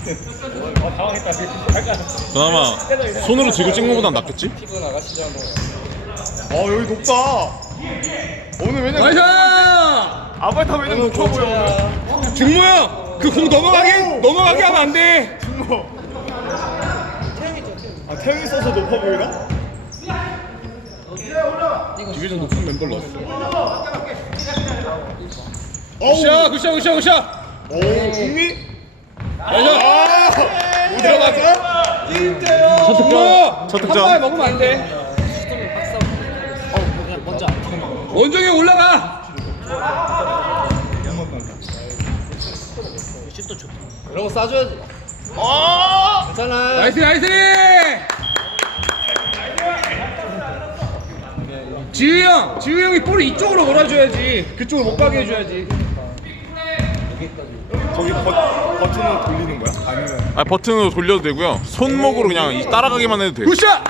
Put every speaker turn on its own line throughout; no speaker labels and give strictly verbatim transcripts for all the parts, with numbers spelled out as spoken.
아 당황했다. 약간
그나마 손으로 들고 찍는 것보단 낫겠지?
피부 나가시죠 한번.
어 여기 높다. 오늘 왜냐?
나이스!
아바타 왜냐 높아 보여.
중모야! 그 공 넘어가게 넘어가게 하면 안 돼.
중모. 아 태형이 써서 높아 보이나?
디비전 높은 멤버를 넣었어.
어우.
굿샷 굿샷 굿샷 굿샷.
오 국미.
나이스!
아. 못 들어갔어?
첫 득점!
첫 득점.
한 발 먹으면 안 돼.
먼저 안 튀어.
원종이 올라가!
슛도 좋다. 이런 거 쏴줘야지.
아.
괜찮아.
나이스 나이스! 지우 형! 지우 형이 볼을 이쪽으로 몰아줘야지. 그쪽으로 못 가게 해줘야지.
저기 버, 버튼을 돌리는 거야? 아니면
아 버튼으로 돌려도 되고요. 손목으로 그냥 이 따라가기만 해도 돼요.
굿샷!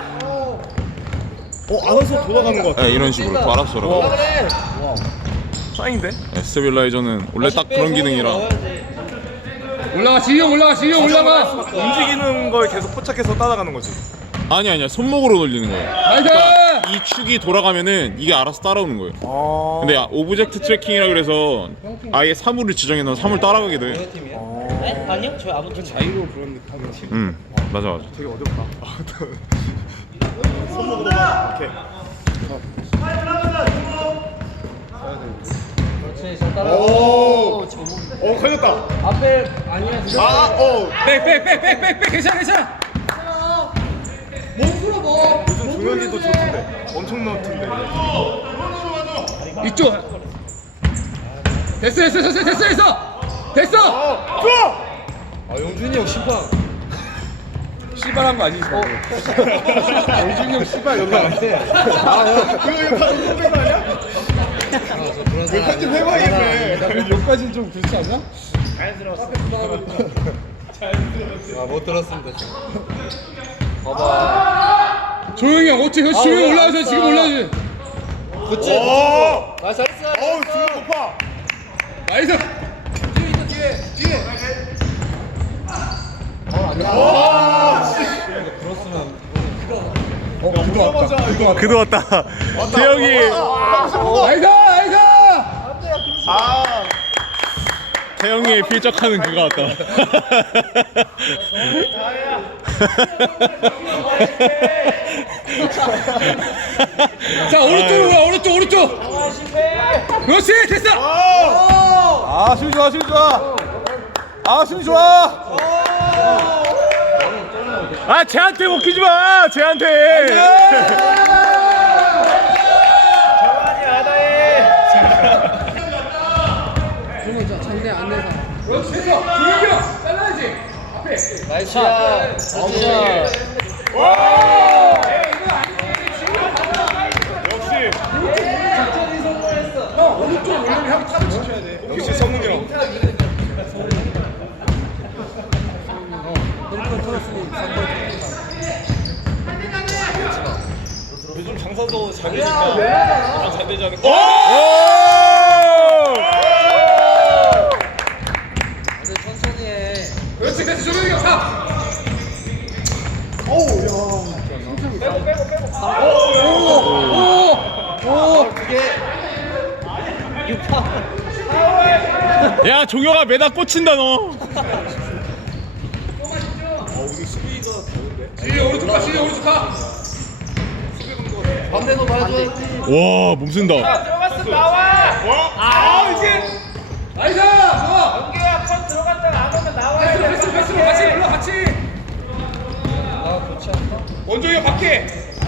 어 알아서 돌아가는 거 같아.
네, 이런 식으로 또 알아서 돌아가.
와 그래.
짱인데?
네, 스테빌라이저는 원래 딱 그런 기능이라.
올라가 지우 형 올라가 지우 형 올라가!
움직이는 걸 계속 포착해서 따라가는 거지.
아니 아니야, 손목으로 돌리는 거예요.
나이스!
그러니까 이 축이 돌아가면은 이게 알아서 따라오는 거예요.
아.
근데 오브젝트 트래킹이라 그래서 아예 사물을 지정해 놓은 사물 따라가게 돼.
팀이야? 네? 아니요. 저 아무 팀
자유로 그런 듯한 팀.
음, 맞아 맞아.
되게 어렵다. 손목으로만 이렇게.
그렇지. 잘 따라.
오.
저
어 걸렸다.
앞에 아니야. 진짜.
아 어.
백백백백백백 괜찮아 괜찮아!
요즘 종현이도 좋던데. 엄청 넣던데.
이쪽! 됐어 됐어 됐어 됐어 됐어! 됐어!
어 좋아.
아 용준이 형 심판.
씨발한 거 아니지? 영준이 형 씨발 여기 안 돼.
아 그거 이거 다 녹음된 거 아니야?
아저 그런
왜
사람.
편집 해봐야겠네.
여기까지는 좀 그렇지 않나?
아못 들었습니다. 봐봐.
조용히 형 어째
아,
조용히
왜
올라와서
안
지금
쏴?
올라와야지.
그치.
오.
아 잘했어.
어우 중간 높아.
나이스!
와.
어 그도 왔다. 그도
그도 왔다. 태영이
나이스 나이스!
아.
태영이의 필적하는 그거 왔다.
자 오른쪽으로 가 오른쪽 오른쪽. 그렇지 됐어.
아 슛 좋아 슛 좋아. 아 슛 좋아.
아 쟤한테 먹히지 마. 쟤한테.
그렇지 됐어. 조용히 형 잘라야지. 앞에.
나이스 샷. 진짜.
역시
형 오른쪽 올려면 형이 탑을 지켜야 돼.
역시 성훈이 형. 요즘 장사도 잘 되니까 가장 잘 되지 않을까?
다들 천천히 해.
그렇지 됐어 조용히 형 탑.
오 그게 육파.
야 종혁아 매다 꽂힌다 너.
지우 오른쪽 가 지우 오른쪽 가.
반대도 봐야지.
와 몸쓴다.
들어갔어 나와.
아 이게
나이스 좋아.
연계야 컷 들어갔다가 안 오면 나와야 돼.
패스 패스 패스로 같이 불러 같이.
아 좋지 않나?
원종이 형 밖에.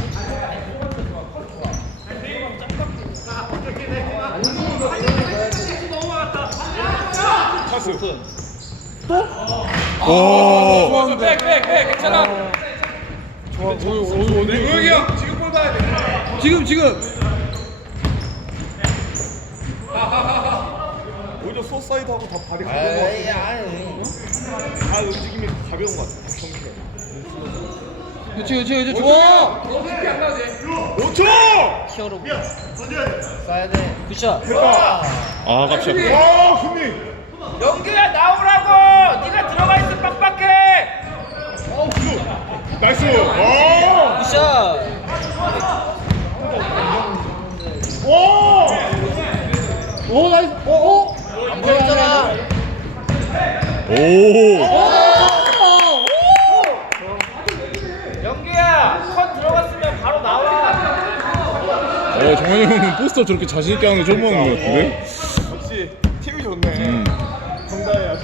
차수.
오.
백백백 괜찮아. 좋아 조용히 형 지금 볼 봐야 돼. 지금 지금.
오히려 소사이드하고 다 발이 가벼운 거
아이
같아.
아이.
다 움직임이 가벼운 거 같아. 경쾌해.
그렇지 그렇지 그렇지 좋아. 너무 깊이 안 나도 돼.
오 초!
히어로. 쏴야 돼. 굿샷.
아 갑자기.
와, 훈이.
연계야 나오라고. 네가 들어가 있어 빡빡해.
나이스. 오.
굿샷.
오! 오, 나이스. 오, 오!
안 보였잖아.
오.
영규야, 컷 들어갔으면 바로 나와.
어, 정현이 형은 포스터 저렇게 자신 있게 하는 거 처음 보는 것 같은데?
역시 팀이 좋네.
음.
정다혜 아주.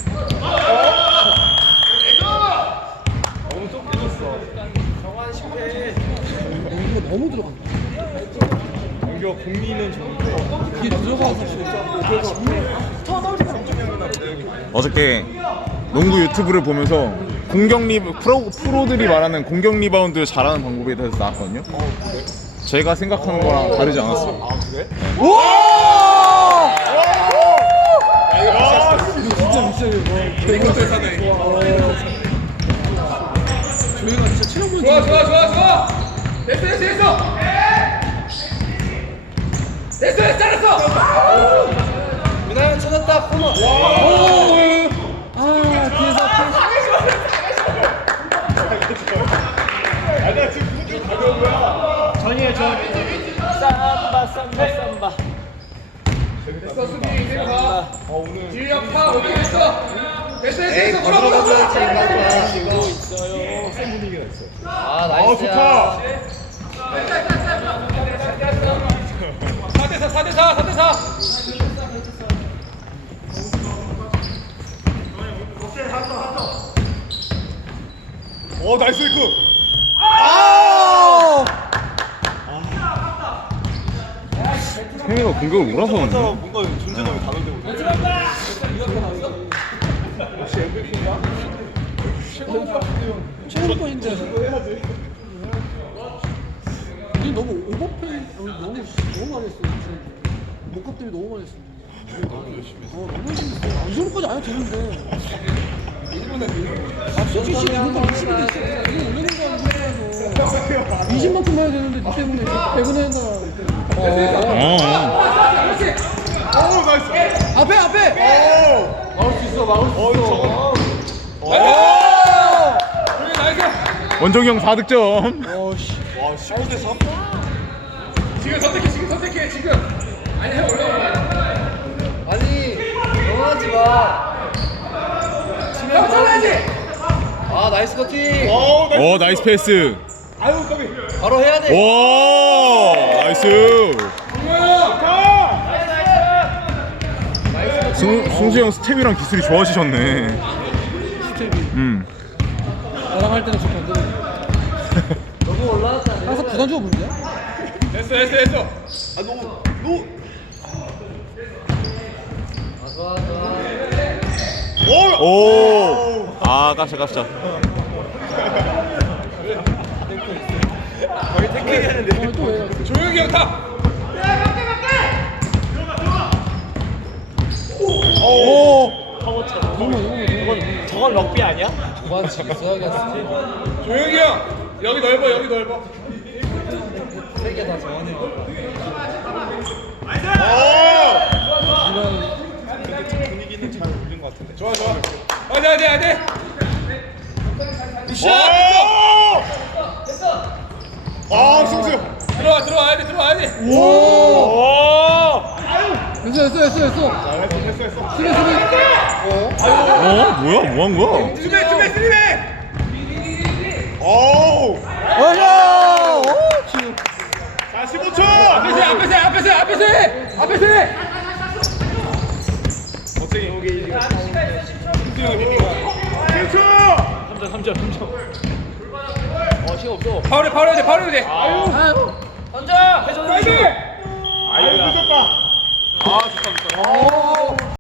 너무 좁게 줬어.
정환 실패.
이거 너무 들어간다.
영규가 공리는 좋은데.
이게 들어가서
어저께 농구 유튜브를 보면서 공격 리 프로 프로들이 말하는 공격 리바운드 잘하는 방법에 대해서 나왔거든요. 제가 생각하는 거랑 다르지 않았어요.
아, 그래?
와!
야,
진짜 미션이 뭐.
이거 대사네.
저희가 진짜 체력 보는
좋아, 좋아, 좋아, 좋아. 됐어, 됐어, 됐어. 됐어, 됐어, 잘했어.
유나영 찾았다. 코너.
아, 뒤에서
아니야, 지금 분위기 가벼운 거야.
전이에 전. 삼바 삼바 삼바.
됐어, 수비, 이제 가. 어, 오늘. 질력 파, 오케이, 됐어. 됐어, 됐어,
에이,
됐어.
거들어 가줘야지. 인간아.
이거 있어요.
센 분위기가 있어.
아,
어,
나이스야.
좋다. 사 대 사, 사 대 사, 사 대 사. 오, 나이스 리크.
아!
형이가 공격을 몰아서 그런데?
뭔가 존재감이 다른데 오늘. 역시 엠브이피인가?
체력권인데. 이 너무 오버페이 너무 너무 많이 했어. 목값 때문에 너무 많이 했어. 너무 열심히 했어. 어, 너무 열심히 했어. 이 정도까지 안 해도 되는데. 아, 솔직히 이런 거 이십이 대 있어. 이거 올리는 거 아니고 이십만큼 해야 되는데 니 때문에 백은 한다.
어, 어.
오, 나이스.
앞에 앞에.
오.
막을 수 있어. 막을 수
어,
있어.
저거. 오. 그래, 나이스.
원종이 형 사 득점.
어, 씨.
와, 십구 대 삼. 지금 선택해, 지금 선택해, 지금. 아니, 해 올라와.
아니, 넘어가지 마.
형 잘라야지.
아, 나이스 커팅.
오, 나이스.
어, 나이스 패스.
아유, 까비.
바로 해야 돼.
오, 나이스.
좋다.
승, 승수 형 스텝이랑 기술이 좋아지셨네.
스텝이.
음.
나랑 할 때는 저렇게 안 되는데.
너무 올라왔다.
항상 부담 주고 부르냐?
됐어, 됐어, 됐어. 아, 너무, 너무.
아, 좋아, 좋아.
오.
오. 아, 깜짝 깜짝.
거의 태클이 하는데.
어, 또 왜?
조용히 형 타. 오.
저건 럭비 아니야?
무반칙 써야겠어.
조용히 형. 여기 넓어, 여기 넓어.
세개 다 정하네.
오. 분위기는 잘 올린 것 같은데. 좋아, 좋아. 어디, 어디, 어디. 굿샷. 됐어. 아, 승수. 들어와, 들어와야 돼, 들어와야 돼. 오.
됐어 됐어 됐어 됐어.
잘했어, 됐어, 됐어.
수비 수비.
어? 뭐야? 뭐 한 거야?
수비, 수비, 수비. 오.
어야. 오, 지금.
자, 십오 초. 앞에서 해, 앞에서 해, 앞에서 해, 앞에서 해. 앞에서 해. 어떻게 여기 지금 승수 형의 비비가. 일 초.
삼 점 삼 점 삼 점. 어, 시간 없어.
파울해, 파울해야 돼, 파울해야 돼.
아유.
던져. 회전.
아유, 늦었다. 아, 좋다, 좋다.